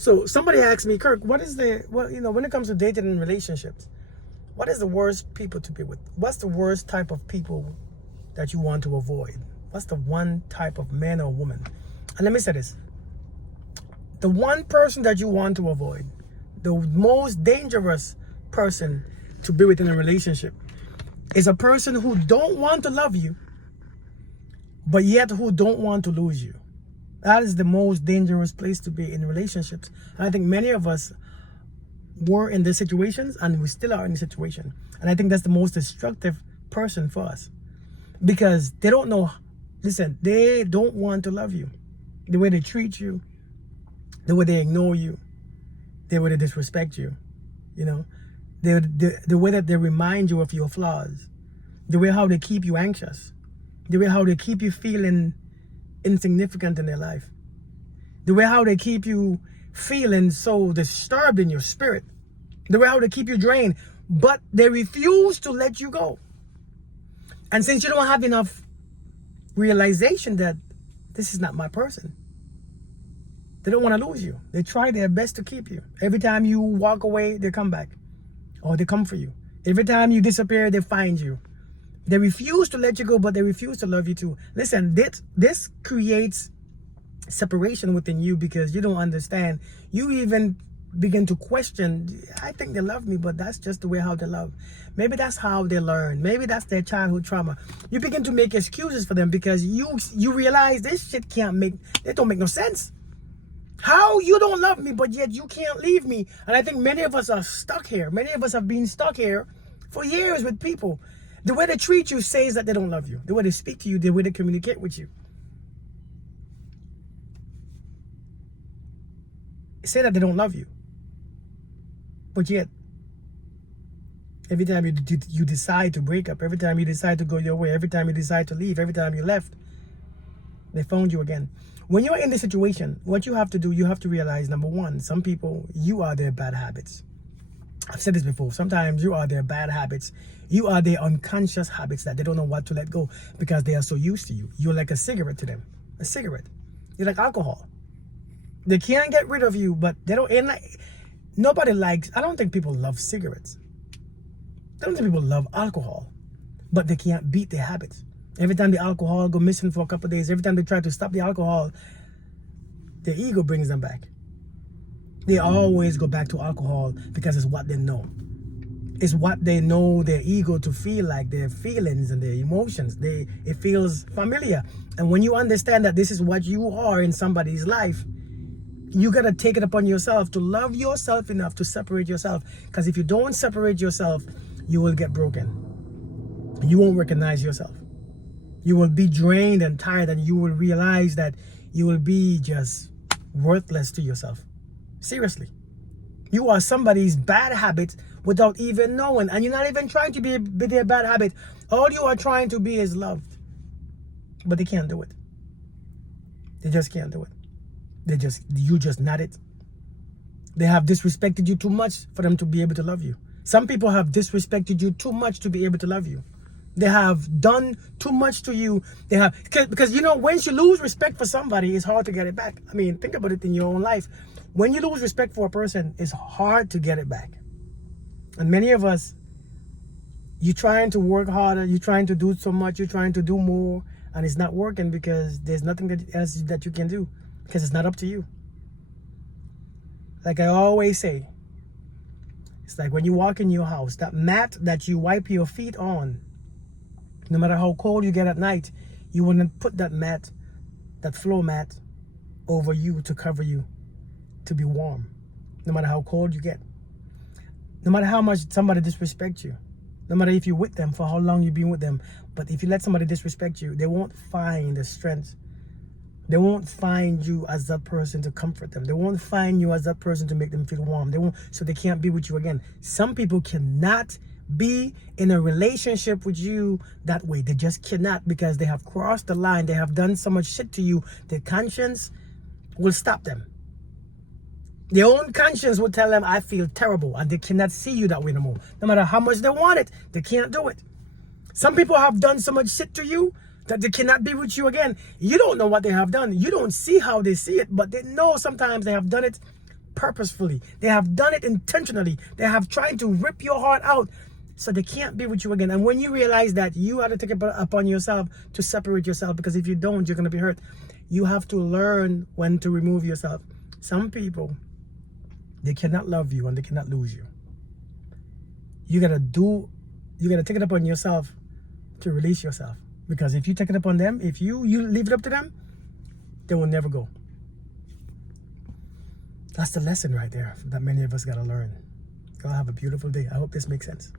So somebody asked me, Kirk, when it comes to dating and relationships, what is the worst people to be with? What's the worst type of people that you want to avoid? What's the one type of man or woman? And let me say this. The one person that you want to avoid, the most dangerous person to be with in a relationship, is a person who don't want to love you, but yet who don't want to lose you. That is the most dangerous place to be in relationships. And I think many of us were in these situations, and we still are in the situation. And I think that's the most destructive person for us, because they don't know. Listen, they don't want to love you. The way they treat you, the way they ignore you, the way they disrespect you, the way that they remind you of your flaws, the way how they keep you anxious, the way how they keep you feeling insignificant in their life, the way how they keep you feeling so disturbed in your spirit, the way how they keep you drained, but they refuse to let you go. And since you don't have enough realization that this is not my person, they don't want to lose you. They try their best to keep you. Every time you walk away, they come back, or they come for you. Every time you disappear, they find you. They refuse to let you go, but they refuse to love you too. Listen, this creates separation within you, because you don't understand. You even begin to question, I think they love me, but that's just the way how they love. Maybe that's how they learn. Maybe that's their childhood trauma. You begin to make excuses for them, because you realize this shit it don't make no sense. How you don't love me, but yet you can't leave me. And I think many of us are stuck here. Many of us have been stuck here for years with people. The way they treat you says that they don't love you. The way they speak to you, the way they communicate with you, say that they don't love you. But yet, every time you decide to break up, every time you decide to go your way, every time you decide to leave, every time you left, they found you again. When you're in this situation, what you have to do, you have to realize, number one, some people, you are their bad habits. I've said this before. Sometimes you are their bad habits. You are their unconscious habits that they don't know what to let go, because they are so used to you. You're like a cigarette to them. A cigarette. You're like alcohol. They can't get rid of you, but they don't. Nobody likes. I don't think people love cigarettes. I don't think people love alcohol, but they can't beat their habits. Every time the alcohol go missing for a couple of days, every time they try to stop the alcohol, their ego brings them back. They always go back to alcohol because it's what they know. It's what they know their ego to feel like, their feelings and their emotions. It feels familiar. And when you understand that this is what you are in somebody's life, you got to take it upon yourself to love yourself enough to separate yourself. Because if you don't separate yourself, you will get broken. You won't recognize yourself. You will be drained and tired, and you will realize that you will be just worthless to yourself. Seriously. You are somebody's bad habit without even knowing. And you're not even trying to be their bad habit. All you are trying to be is loved. But they can't do it. They just can't do it. You just not it. They have disrespected you too much for them to be able to love you. Some people have disrespected you too much to be able to love you. They have done too much to you. Because once you lose respect for somebody, it's hard to get it back. I mean, think about it in your own life. When you lose respect for a person, it's hard to get it back. And many of us, you're trying to work harder, you're trying to do so much, you're trying to do more, and it's not working because there's nothing else that you can do, because it's not up to you. Like I always say, it's like when you walk in your house, that mat that you wipe your feet on, no matter how cold you get at night, you wouldn't put that floor mat over you to cover you, to be warm, no matter how cold you get. No matter how much somebody disrespects you, no matter if you're with them, for how long you've been with them, but if you let somebody disrespect you, they won't find the strength. They won't find you as that person to comfort them. They won't find you as that person to make them feel warm. So they can't be with you again. Some people cannot be in a relationship with you that way. They just cannot, because they have crossed the line. They have done so much shit to you. Their conscience will stop them. Their own conscience will tell them, I feel terrible, and they cannot see you that way no more. No matter how much they want it, they can't do it. Some people have done so much shit to you that they cannot be with you again. You don't know what they have done. You don't see how they see it, but they know sometimes they have done it purposefully. They have done it intentionally. They have tried to rip your heart out so they can't be with you again. And when you realize that, you have to take it upon yourself to separate yourself, because if you don't, you're going to be hurt. You have to learn when to remove yourself. Some people, they cannot love you and they cannot lose you. You got to take it upon yourself to release yourself. Because if you take it upon them, if you leave it up to them, they will never go. That's the lesson right there that many of us got to learn. Y'all have a beautiful day. I hope this makes sense.